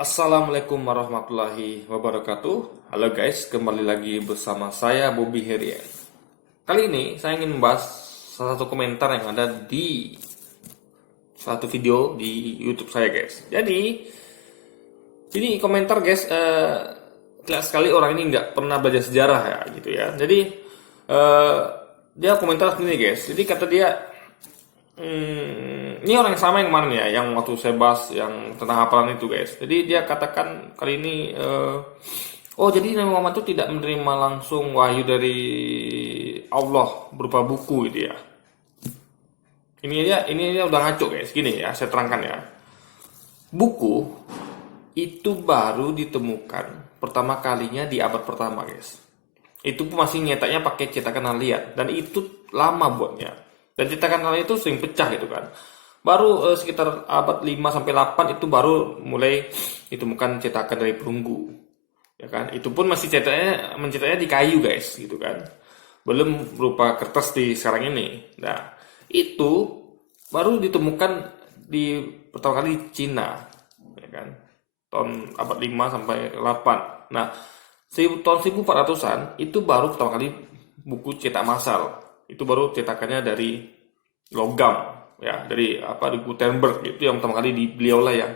Assalamualaikum warahmatullahi wabarakatuh. Halo guys, kembali lagi bersama saya Bobby Herian. Kali ini saya ingin membahas salah satu komentar yang ada di suatu video di YouTube saya guys. Jadi ini komentar guys, jelas sekali orang ini nggak pernah belajar sejarah ya gitu ya. Jadi eh, dia komentar begini guys. Jadi kata dia, ini orang yang sama yang kemarin ya, yang waktu saya bahas yang tentang hafalan itu guys. Jadi dia katakan kali ini, oh jadi Nabi Muhammad itu tidak menerima langsung wahyu dari Allah berupa buku gitu ya. Ini dia udah ngaco guys. Gini ya, saya terangkan ya. Buku itu baru ditemukan pertama kalinya di abad pertama guys. Itu pun masih nyetaknya pakai cetakan liat dan itu lama buatnya. Dan cetakan liat itu sering pecah gitu kan. Baru sekitar abad 5 sampai 8 itu baru mulai ditemukan cetakan dari perunggu. Ya kan? Itu pun masih mencetaknya di kayu guys gitu kan. Belum berupa kertas di sekarang ini. Nah, itu baru ditemukan di pertama kali di Cina, ya kan? Tahun abad 5 sampai 8. Nah, tahun 1400-an itu baru pertama kali buku cetak massal. Itu baru cetakannya dari logam ya, dari di Gutenberg. Itu yang pertama kali beliaulah yang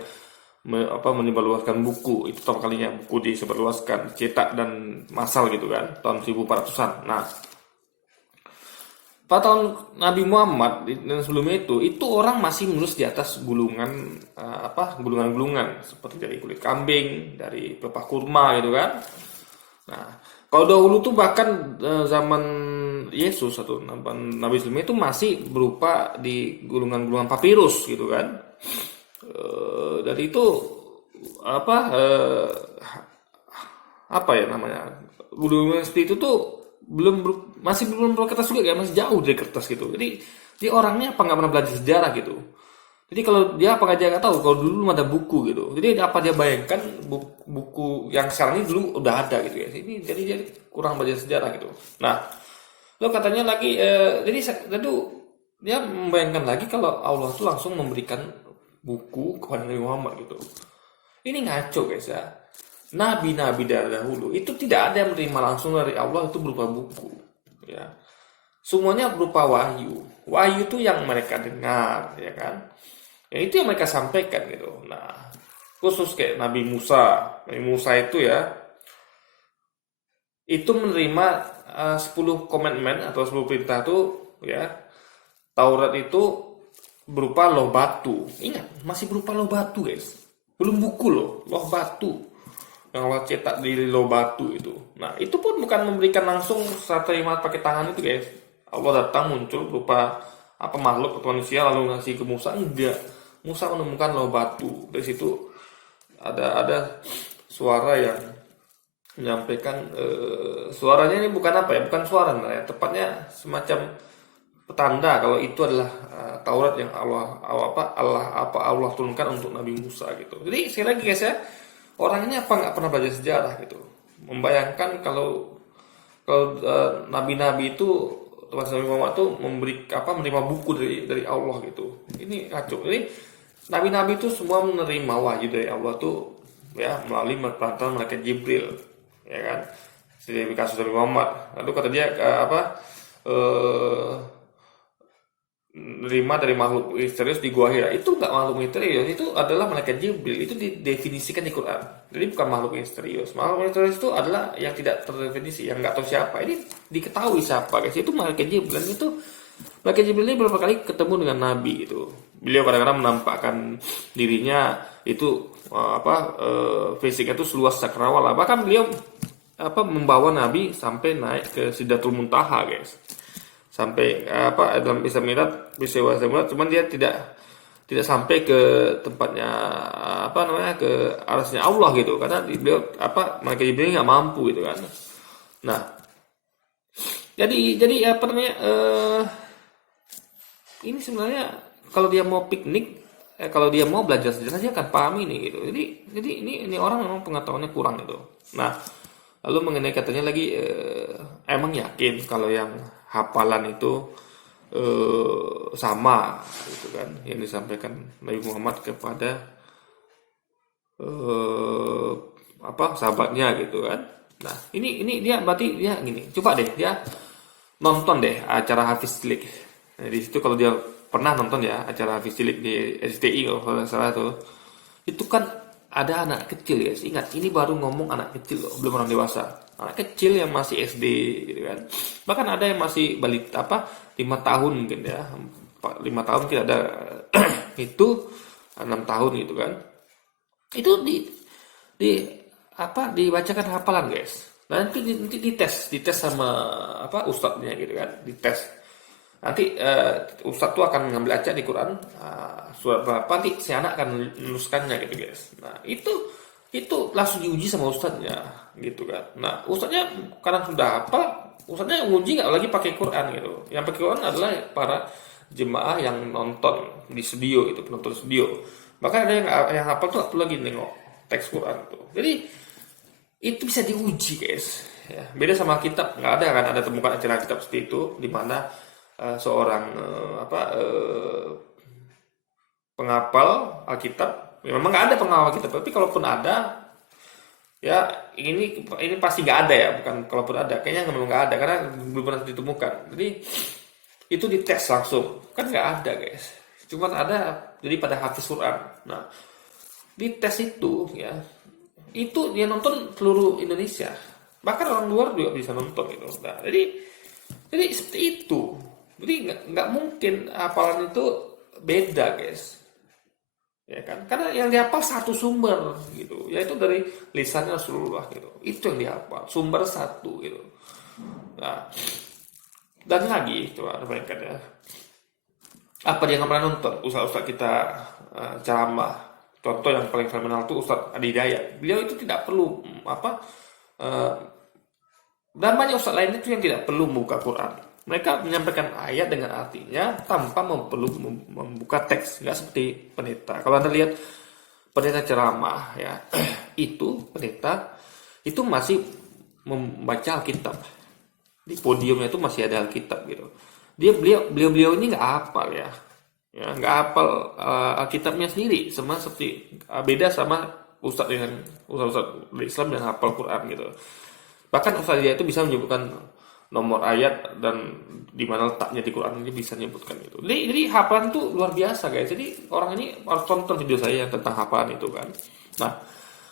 menyebarluaskan buku. Itu pertama kalinya buku disebarluaskan cetak dan massal gitu kan, tahun 1400-an. Nah, pada tahun Nabi Muhammad dan sebelumnya itu orang masih menulis di atas gulungan, gulungan-gulungan seperti dari kulit kambing, dari pelepah kurma gitu kan. Nah, kalau dahulu tuh bahkan zaman Yesus atau Nabi sebelumnya itu masih berupa di gulungan-gulungan papirus gitu kan. Dari itu apa eh, apa ya namanya, gulungan seperti itu tuh masih belum berupa kertas juga ya, masih jauh dari kertas gitu. Jadi dia orangnya apa nggak pernah belajar sejarah gitu. Jadi kalau dia apa aja nggak tahu kalau dulu ada buku gitu. Jadi apa dia bayangkan buku yang sekarang ini dulu udah ada gitu ya. Ini jadi dia kurang belajar sejarah gitu. Nah, lo katanya lagi, jadi tentu dia membayangkan lagi kalau Allah tuh langsung memberikan buku kepada Nabi Muhammad gitu. Ini ngaco guys ya. Nabi-nabi dari dahulu itu tidak ada yang menerima langsung dari Allah itu berupa buku. Ya, semuanya berupa wahyu. Wahyu itu yang mereka dengar, ya kan? Ya itu yang mereka sampaikan gitu. Nah, khusus kayak Nabi Musa. Nabi Musa itu ya, itu menerima 10 commandment atau 10 perintah itu ya. Taurat itu berupa loh batu. Ingat, masih berupa loh batu, guys. Belum buku loh batu. Yang Allah cetak di loh batu itu. Nah, itu pun bukan memberikan langsung secara terima pakai tangan itu, guys. Allah datang muncul berupa makhluk atau manusia lalu ngasih ke Musa. Enggak. Musa menemukan loh batu. Dari situ ada suara yang menyampaikan, suaranya ini bukan bukan suara ya, tepatnya semacam petanda kalau itu adalah Taurat yang Allah turunkan untuk Nabi Musa gitu. Jadi sekali lagi guys ya, orang ini nggak pernah belajar sejarah gitu, membayangkan kalau nabi-nabi itu Nabi Muhammad itu menerima buku dari Allah gitu. Ini kacau. Jadi nabi-nabi itu semua menerima wahyu dari Allah tuh ya melalui perantara malaikat Jibril, ya kan? Seperti kasus Nabi Muhammad. Lalu kata dia nerima dari makhluk misterius di gua Hira. Itu nggak makhluk misterius, itu adalah malaikat Jibril. Itu didefinisikan di Quran. Jadi bukan makhluk misterius. Makhluk misterius itu adalah yang tidak terdefinisi, yang nggak tahu siapa. Ini diketahui siapa guys. Itu malaikat Jibril. Dan itu malaikat Jibril ini beberapa kali ketemu dengan Nabi itu. Beliau kadang-kadang menampakkan dirinya itu fisiknya itu seluas cakrawala. Bahkan beliau membawa Nabi sampai naik ke Sidratul Muntaha guys. Sampai dalam Isra Mi'raj, cuman dia tidak sampai ke tempatnya ke arasnya Allah gitu, karena beliau malaikat Jibril nggak mampu gitu kan. Nah, jadi ini sebenarnya kalau dia mau piknik, kalau dia mau belajar sejarah dia akan paham ini gitu. Jadi ini orang memang pengetahuannya kurang gitu. Nah, lalu mengenai katanya lagi, emang yakin kalau yang hafalan itu sama gitu kan yang disampaikan Nabi Muhammad kepada eh, sahabatnya gitu kan. Nah, ini dia berarti dia gini. Coba deh dia nonton deh acara Hafiz Cilik. Nah, di situ kalau dia pernah nonton ya acara Hafiz Cilik di STI kalau nggak salah tuh, itu kan ada anak kecil ya. Ingat, ini baru ngomong anak kecil loh, belum orang dewasa. Anak kecil yang masih SD gitu kan. Bahkan ada yang masih balita 5 tahun mungkin ya. 5 tahun kita ada itu 6 tahun gitu kan. Itu dibacakan hafalan guys. Nanti dites sama ustadznya gitu kan, dites. Nanti ustadz tuh akan ngambil acak di Quran surat berapa, nanti si anak akan menuliskannya gitu guys. Nah itu langsung diuji sama ustadznya gitu kan. Nah ustadznya karena sudah hafal, ustadznya nguji nggak lagi pakai Quran gitu. Yang pakai Quran adalah para jemaah yang nonton di studio itu, penonton studio. Bahkan ada yang hafal tuh nggak perlu lagi nengok teks Quran tuh. Jadi itu bisa diuji guys. Ya, beda sama kitab, nggak ada kan, ada temukan acara kitab seperti itu di mana seorang penghafal Alkitab, ya memang nggak ada penghafal Alkitab, tapi kalaupun ada, ya ini pasti nggak ada ya, bukan kalaupun ada, kayaknya memang nggak ada karena belum pernah ditemukan. Jadi itu dites langsung, kan nggak ada guys, cuman ada jadi pada hafiz Quran. Nah di tes itu ya, itu dia nonton seluruh Indonesia, bahkan orang luar juga bisa nonton gitu. Nah, jadi seperti itu. Jadi nggak mungkin hafalan itu beda guys, ya kan? Karena yang dihafal satu sumber gitu, yaitu dari lisannya Rasulullah gitu. Itu yang dihafal, sumber satu gitu. Nah, dan lagi coba bayangkan ya, apa dia nggak pernah nonton ustaz-ustaz kita ceramah. Contoh yang paling fenomenal itu Ustadz Adi Hidayat. Beliau itu tidak perlu dan banyak ustaz lain itu yang tidak perlu membuka Quran. Mereka menyampaikan ayat dengan artinya tanpa perlu membuka teks, nggak seperti pendeta. Kalau Anda lihat pendeta ceramah ya, itu pendeta itu masih membaca Alkitab. Di podiumnya itu masih ada Alkitab gitu. Beliau ini nggak hafal ya. Ya, nggak hafal Alkitabnya sendiri, sama seperti beda sama ustaz Islam yang hafal Quran gitu. Bahkan ustaz dia itu bisa menyebutkan nomor ayat dan di mana letaknya di Quran, ini bisa menyebutkan itu. Jadi hafalan itu luar biasa guys. Jadi orang ini harus tonton video saya tentang hafalan itu kan. Nah,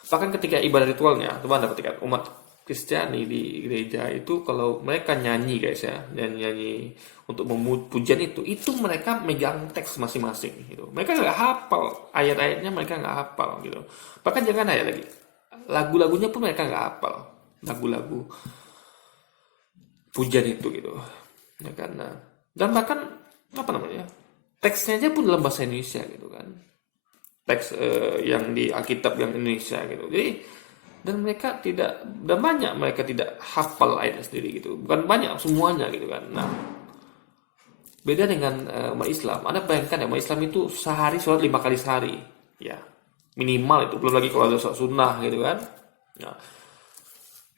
bahkan ketika ibadah ritualnya, teman dapat umat Kristiani di gereja itu kalau mereka nyanyi guys ya, nyanyi untuk memujian itu mereka megang teks masing-masing gitu. Mereka nggak hafal ayat-ayatnya, mereka nggak hafal gitu. Bahkan jangan ayat lagi, lagu-lagunya pun mereka nggak hafal, lagu-lagu pujian itu gitu, ya kan. Nah, dan bahkan teksnya aja pun dalam bahasa Indonesia gitu kan, teks yang di Alkitab yang Indonesia gitu. Jadi dan banyak mereka tidak hafal ayatnya sendiri gitu, bukan banyak, semuanya gitu kan. Nah beda dengan umat Islam. Anda bayangkan ya, umat Islam itu sehari sholat 5 kali sehari ya, minimal itu, belum lagi kalau ada sholat sunnah gitu kan. Nah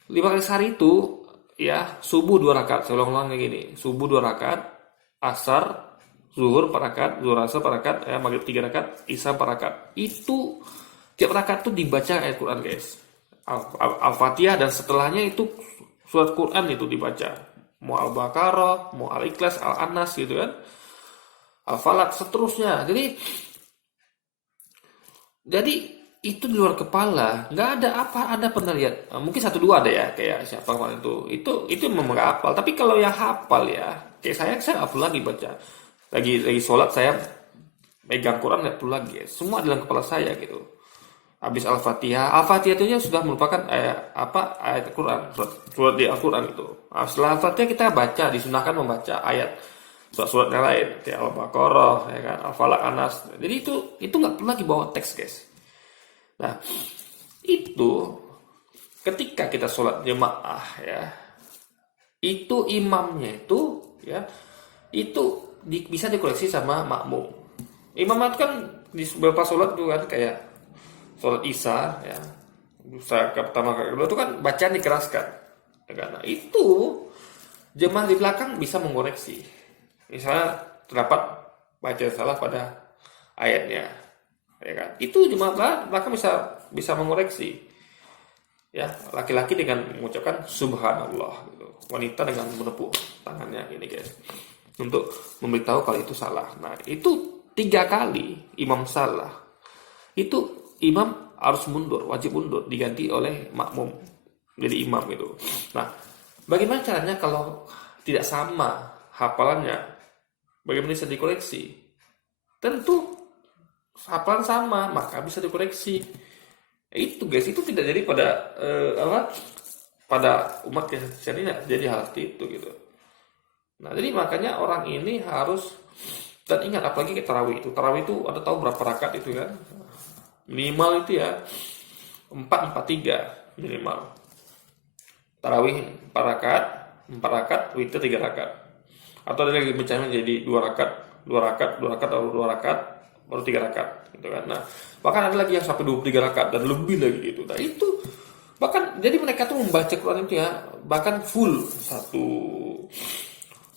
5 kali sehari itu ya, subuh 2 rakaat, saya ulang kayak gini, subuh 2 rakaat, asar, zuhur 4 rakaat, zuhur asar 4 rakaat, maghrib 3 rakaat, isya 4 rakaat. Itu tiap rakaat tuh dibaca ayat Quran guys, Al-Fatihah, dan setelahnya itu surat Quran itu dibaca, mau Al-Baqarah, mau Al-Ikhlas, Al-Anas gitu kan, Al-Falaq, seterusnya. Jadi itu di luar kepala, nggak ada apa. Anda pernah lihat, mungkin 1-2 ada ya, kayak siapa kemarin itu memang nggak hafal. Tapi kalau yang hafal ya, kayak saya nggak perlu lagi baca, lagi sholat saya megang Quran nggak perlu lagi, semua dalam kepala saya gitu. Habis Al-Fatihah itu sudah merupakan ayat Quran, surat di Al-Quran itu. Nah, setelah Al-Fatihah kita baca, disunahkan membaca ayat surat yang lain, kayak Al-Baqarah, ya kan, Al-Falaq, Anas. Jadi itu nggak perlu lagi bawa teks guys. Nah, itu ketika kita sholat jemaah ya, itu imamnya itu ya, itu bisa dikoreksi sama makmum. Imam itu kan di beberapa sholat tuh kan, kayak sholat Isya ya, pertama kedua itu kan bacaan dikeraskan ya kan? Nah, itu jemaah di belakang bisa mengoreksi, misalnya terdapat baca salah pada ayatnya, ya kan? Itu cuma maka bisa mengoreksi, ya, laki-laki dengan mengucapkan subhanallah gitu, wanita dengan menepuk tangannya gini guys, untuk memberitahu kalau itu salah. Nah itu 3 kali imam salah, itu imam harus mundur, wajib mundur, diganti oleh makmum jadi imam gitu. Nah bagaimana caranya kalau tidak sama hafalannya, bagaimana bisa dikoreksi? Tentu hafalan sama maka bisa dikoreksi. Itu guys, itu tidak jadi pada umat Kristen ini, jadi hal seperti itu gitu. Nah jadi makanya orang ini harus, dan ingat apalagi ke tarawih itu ada tahu berapa rakaat itu kan, minimal itu ya 4 4 3 minimal. Tarawih 4 rakaat, witir 3 rakaat, atau ada lagi mencari jadi 2 rakaat, 2 rakaat atau 2 rakaat baru 3 rakaat gitu kan. Nah bahkan ada lagi yang sampai 23 rakaat dan lebih lagi gitu. Nah itu bahkan jadi mereka tuh membaca Quran itu ya bahkan full satu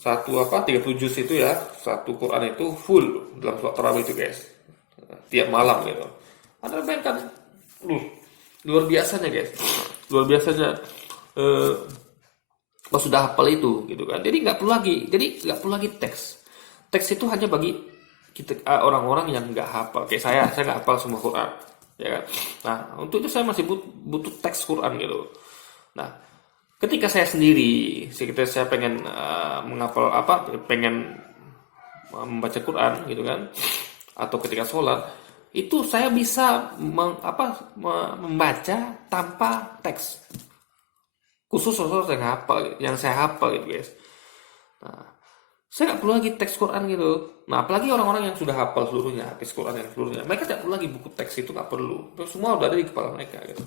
30 juz itu ya, satu Quran itu full dalam sholat tarawih itu guys, tiap malam gitu. Anda bayangkan, luar biasanya guys, luar biasanya kalau sudah hafal itu gitu kan. Jadi nggak perlu lagi teks itu hanya bagi kita, orang-orang yang nggak hafal kayak saya nggak hafal semua Quran ya kan. Nah untuk itu saya masih butuh teks Quran gitu. Nah ketika saya sendiri, ketika saya pengen menghafal pengen membaca Quran gitu kan, atau ketika sholat itu saya bisa membaca tanpa teks, khusus soal yang saya hafal gitu guys. Nah saya nggak perlu lagi teks Quran gitu. Nah apalagi orang-orang yang sudah hafal seluruhnya, teks Quran yang seluruhnya, mereka tidak perlu lagi buku teks, itu nggak perlu, itu semua udah ada di kepala mereka gitu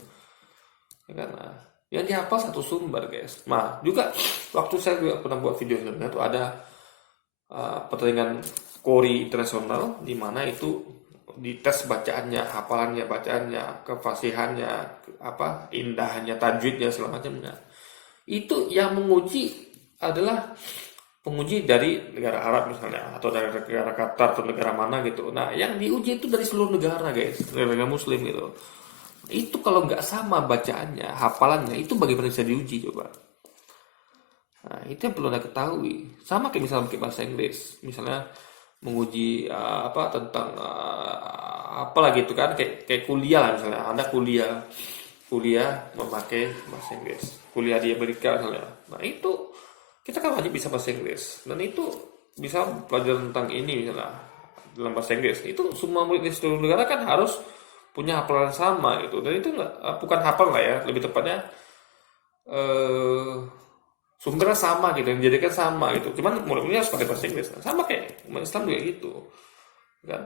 ya kan. Nah, yang dihafal satu sumber guys. Nah juga waktu saya juga pernah buat video sebelumnya itu ada pertandingan Kori internasional di mana itu dites bacaannya, hafalannya, bacaannya, kefasihannya, indahnya, tajwidnya, segala macamnya. Itu yang menguji adalah penguji dari negara Arab misalnya, atau dari negara Qatar atau negara mana gitu. Nah yang diuji itu dari seluruh negara guys, negara Muslim gitu. Itu kalau nggak sama bacaannya, hafalannya, itu bagaimana bisa diuji coba? Nah itu yang perlu Anda ketahui. Sama kayak misalnya pakai bahasa Inggris, misalnya menguji tentang apalagi itu kan, kayak kuliah lah misalnya. Anda kuliah memakai bahasa Inggris, kuliah di Amerika misalnya. Nah itu kita kan wajib bisa bahasa Inggris, dan itu bisa belajar tentang ini misalnya dalam bahasa Inggris. Itu semua murid di seluruh negara kan harus punya hafalan sama gitu, dan itu bukan hafal lah ya, lebih tepatnya sumbernya sama gitu, yang dijadikan sama gitu. Cuman murid-muridnya harus pakai bahasa Inggris, sama kayak umat Islam juga gitu kan,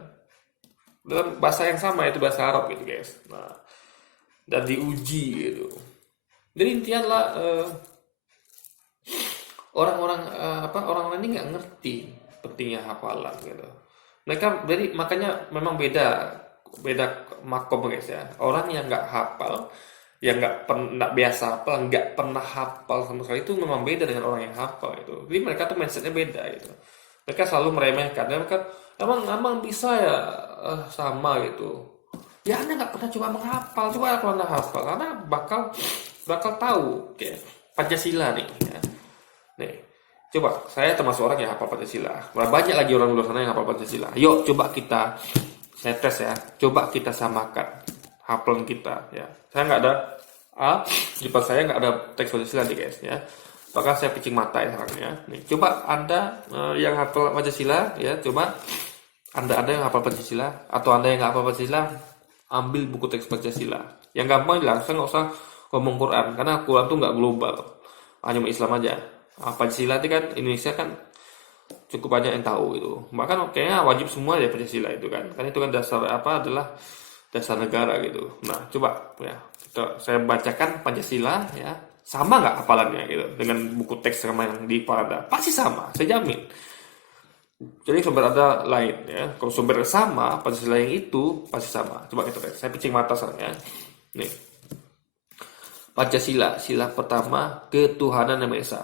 dalam bahasa yang sama, itu bahasa Arab gitu guys. Nah dan diuji gitu. Jadi intinya lah orang-orang ini nggak ngerti pentingnya hafalan gitu. Mereka jadi makanya memang beda makom guys ya. Orang yang nggak hafal, yang nggak pernah biasa hafal, nggak pernah hafal sama sekali, itu memang beda dengan orang yang hafal itu. Jadi mereka tuh mindsetnya beda gitu. Mereka selalu meremehkan. Mereka emang bisa ya sama gitu. Ya Anda nggak pernah coba menghafal, coba kalau Anda hafal, Anda bakal tahu kayak Pancasila nih ya. Nih, coba saya termasuk orang yang hafal Pancasila. Banyak lagi orang luar sana yang hafal Pancasila. Yuk coba saya tes ya. Coba kita samakan hafalan kita ya. Saya nggak ada di depan saya nggak ada teks Pancasila nih guys ya. Bahkan saya picing mata ya sekarang ya. Nih, coba Anda yang hafal Pancasila ya, coba Anda yang hafal Pancasila, atau Anda yang nggak hafal Pancasila, ambil buku teks Pancasila. Yang gampang langsung, nggak usah ngomong Quran, karena Quran tuh nggak global, hanya Islam aja. Pancasila itu kan Indonesia kan cukup banyak yang tahu itu, bahkan kayaknya wajib semua ya Pancasila itu kan itu kan dasar adalah dasar negara gitu. Nah coba ya saya bacakan Pancasila ya, sama nggak hafalannya gitu dengan buku teks sama yang di Pada? Pasti sama, saya jamin. Jadi sumber ada lain ya, kalau sumber sama Pancasila yang itu pasti sama. Coba kita lihat, saya picing mata sekarang ya. Nih Pancasila, sila pertama, ketuhanan yang Maha Esa.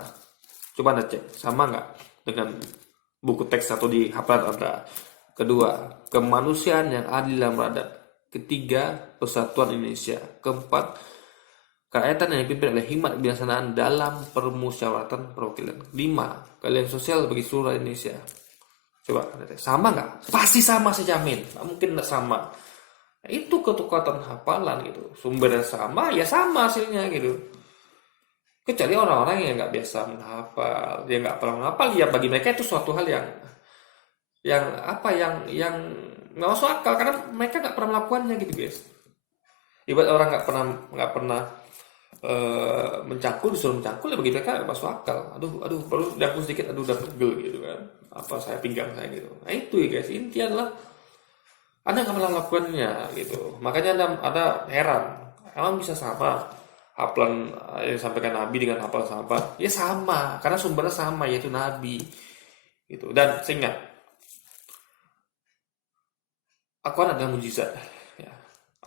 Coba Anda cek, sama nggak dengan buku teks atau di hafalan Anda? Kedua, kemanusiaan yang adil dan beradab. Ketiga, persatuan Indonesia. Keempat, kerakyatan yang dipimpin oleh hikmat kebijaksanaan dalam permusyawaratan perwakilan. 5, keadilan sosial bagi seluruh Indonesia. Coba, sama nggak? Pasti sama, saya jamin. Nggak mungkin nggak sama. Nah, itu kekuatan hafalan gitu. Sumbernya sama, ya sama hasilnya gitu. Kecuali orang-orang yang nggak biasa menghafal, dia nggak pernah menghafal, ya bagi mereka itu suatu hal yang apa yang nggak masuk akal karena mereka nggak pernah melakukannya gitu guys. Ibarat orang nggak pernah mencangkul, disuruh mencangkul, ya bagi mereka nggak masuk akal. Aduh baru jangkul sedikit, aduh udah pegel gitu kan, apa saya pinggang saya gitu. Nah itu ya guys, intinya adalah anda nggak pernah melakukannya gitu, makanya anda heran emang bisa sama hafalan yang disampaikan Nabi dengan hafalan sahabat. Ya sama, karena sumbernya sama, yaitu Nabi gitu. Dan ingat, Al-Quran adalah mujizat ya.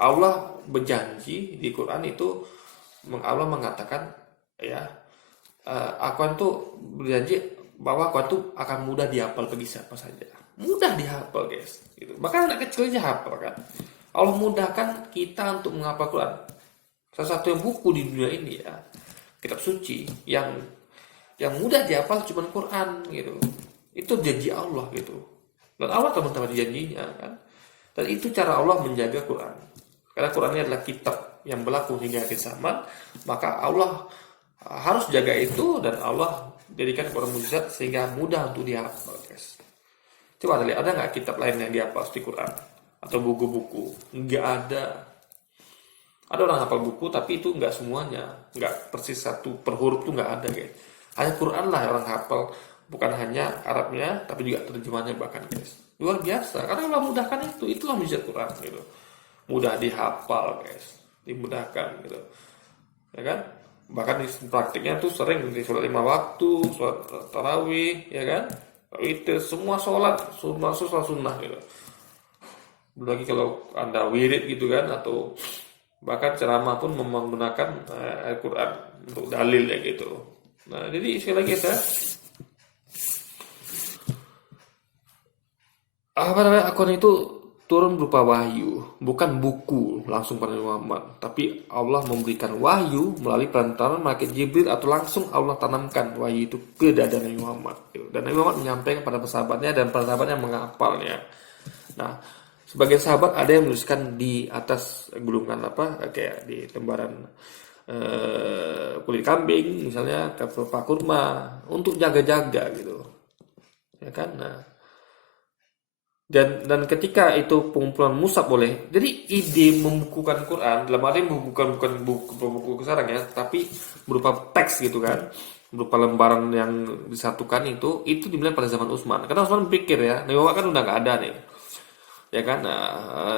Allah berjanji di Quran itu, Allah mengatakan ya, Al-Quran itu berjanji bahwa Al-Quran itu akan mudah dihafal bagi siapa saja. Mudah dihafal guys gitu. Bahkan anak kecil aja hafal kan. Allah mudahkan kita untuk menghafal Quran. Salah satu yang buku di dunia ini ya, kitab suci yang mudah dihafal cuma Quran gitu. Itu janji Allah gitu. Dan Allah teman-teman janjinya kan. Dan itu cara Allah menjaga Quran. Karena Quran ini adalah kitab yang berlaku hingga akhir zaman, maka Allah harus jaga itu, dan Allah jadikan Quran mujizat sehingga mudah untuk dihafal guys. Coba lihat, ada nggak kitab lain yang dihafal di Quran atau buku-buku? Nggak ada. Ada orang hafal buku tapi itu nggak semuanya, nggak persis satu per huruf tuh nggak ada guys. Hanya Quran lah orang hafal, bukan hanya Arabnya tapi juga terjemahannya bahkan guys. Luar biasa, karena Allah mudahkan itulah mujizat Quran gitu. Mudah dihafal guys, dimudahkan gitu. Ya kan? Bahkan di praktiknya tuh sering di sholat 5 waktu, sholat tarawih, ya kan? Itu semua sholat sunnah gitu. Belum lagi kalau Anda wirid gitu kan, atau bahkan ceramah pun menggunakan Al-Quran untuk dalil ya gitu. Nah, jadi sekali lagi Al-Quran itu turun berupa wahyu, bukan buku langsung pada Muhammad, tapi Allah memberikan wahyu melalui perantaran malaikat Jibril, atau langsung Allah tanamkan wahyu itu ke dada Nabi Muhammad. Dan Nabi Muhammad menyampaikan kepada sahabatnya, dan para sahabatnya menghafalnya. Nah, sebagian sahabat ada yang menuliskan di atas gulungan kayak di lembaran kulit kambing misalnya, ke pelepah kurma untuk jaga-jaga gitu, ya kan. Nah, dan ketika itu pengumpulan mushaf boleh. Jadi ide membukukan Quran dalam arti bukan buku sekarang ya, tapi berupa teks gitu kan, berupa lembaran yang disatukan itu dimulai pada zaman Utsman. Karena Utsman pikir ya, Nabi Muhammad kan udah nggak ada nih, ya kan. Nah,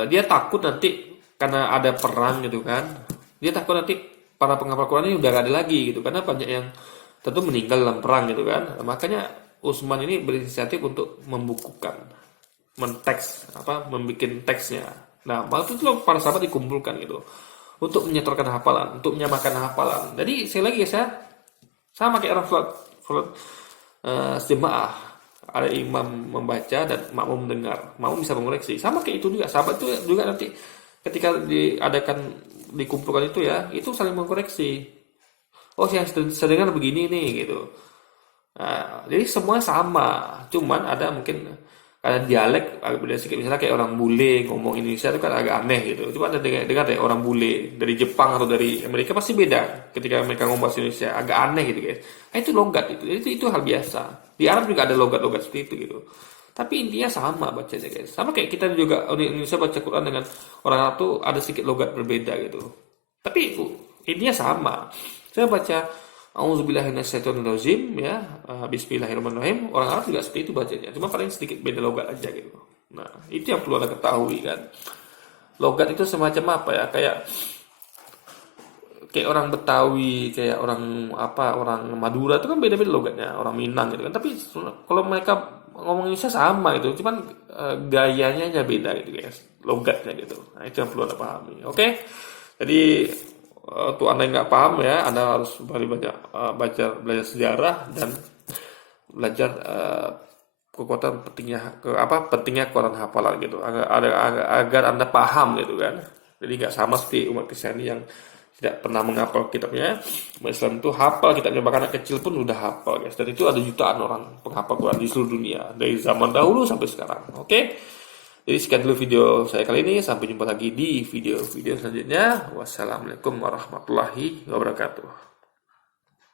dia takut nanti karena ada perang gitu kan, dia takut nanti para penghafal Quran ini udah gak ada lagi gitu, karena banyak yang tentu meninggal dalam perang gitu kan. Nah, makanya Utsman ini berinisiatif untuk membukukan, membuat teksnya. Nah, waktu itu para sahabat dikumpulkan gitu untuk menyetorkan hafalan, untuk menyamakan hafalan. Jadi sekali lagi ya, saya sama kayak orang sholat jemaah, ada imam membaca dan makmum mendengar, makmum bisa mengoreksi. Sama kayak itu juga, sahabat itu juga nanti ketika dikumpulkan itu ya, itu saling mengkoreksi. Oh, yang sedengar begini nih gitu. Nah, jadi semua sama, cuman ada mungkin karena dialek agak beda sedikit. Misalnya kayak orang bule ngomong Indonesia itu kan agak aneh gitu. Coba Anda dengar deh, orang bule dari Jepang atau dari Amerika pasti beda ketika mereka ngomong bahasa Indonesia, agak aneh gitu guys. Nah, itu logat itu hal biasa. Di Arab juga ada logat-logat seperti itu gitu. Tapi intinya sama bacanya guys. Sama kayak kita juga di Indonesia baca Quran dengan orang Arab tuh ada sedikit logat berbeda gitu. Tapi intinya sama. Saya baca Auzubillahiminasyaitonirrajim ya, Bismillahirrahmanirrahim. Orang Arab juga seperti itu bacanya, cuma paling sedikit beda logat aja gitu. Nah, itu yang perlu Anda ketahui kan. Logat itu semacam apa ya? Kayak orang Betawi, kayak orang Madura itu kan beda-beda logatnya, orang Minang gitu kan. Tapi kalau mereka ngomong Indonesia sama gitu, cuman gayanya aja beda gitu guys, logatnya gitu. Nah, itu yang perlu Anda pahami. Oke? Jadi untuk Anda yang nggak paham ya, Anda harus belajar sejarah dan belajar kekuatan pentingnya kekuatan hafalan gitu, agar Anda paham gitu kan. Jadi nggak sama seperti umat Kristiani yang tidak pernah menghafal kitabnya. Umat Islam itu hafal kitabnya, bahkan anak kecil pun udah hafal guys. Dan itu ada jutaan orang penghafal Quran di seluruh dunia dari zaman dahulu sampai sekarang. Oke. Jadi sekian dulu video saya kali ini. Sampai jumpa lagi di video-video selanjutnya. Wassalamualaikum warahmatullahi wabarakatuh.